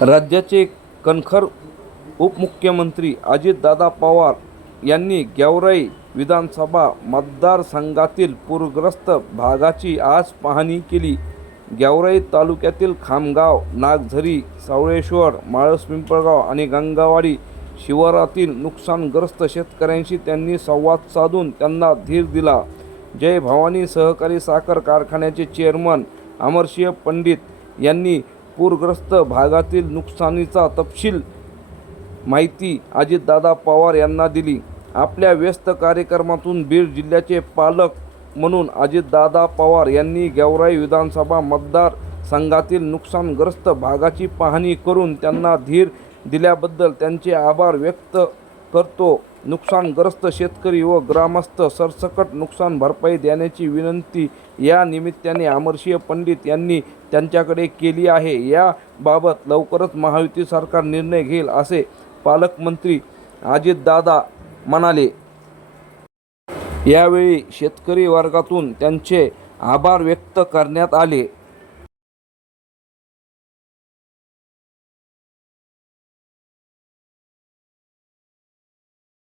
राज्याचे कणखर उपमुख्यमंत्री अजितदादा पवार यांनी गेवराई विधानसभा मतदारसंघातील पूरग्रस्त भागाची आज पाहणी केली. गेवराई तालुक्यातील खामगाव नागझरी सावळेश्वर माळस पिंपळगाव आणि गंगावाडी शिवारातील नुकसानग्रस्त शेतकऱ्यांशी त्यांनी संवाद साधून त्यांना धीर दिला. जय भवानी सहकारी साखर कारखान्याचे चेअरमन अमरसिंह पंडित यांनी पूरग्रस्त भागातील नुकसानीचा तपशील माहिती अजितदादा पवार यांना दिली. आपल्या व्यस्त कार्यक्रमातून बीड जिल्ह्याचे पालक म्हणून अजितदादा पवार यांनी गेवराई विधानसभा मतदार संघातील नुकसानग्रस्त भागाची पाहणी करून त्यांना धीर दिल्याबद्दल त्यांचे आभार व्यक्त करतो. नुकसानग्रस्त शेतकरी व ग्रामस्थ सरसकट नुकसान भरपाई देण्याची विनंती या निमित्ताने आमर्षीय पंडित यांनी त्यांच्याकडे केली आहे. याबाबत लवकरच महायुती सरकार निर्णय घेईल असे पालकमंत्री अजितदादा म्हणाले. यावेळी शेतकरी वर्गातून त्यांचे आभार व्यक्त करण्यात आले.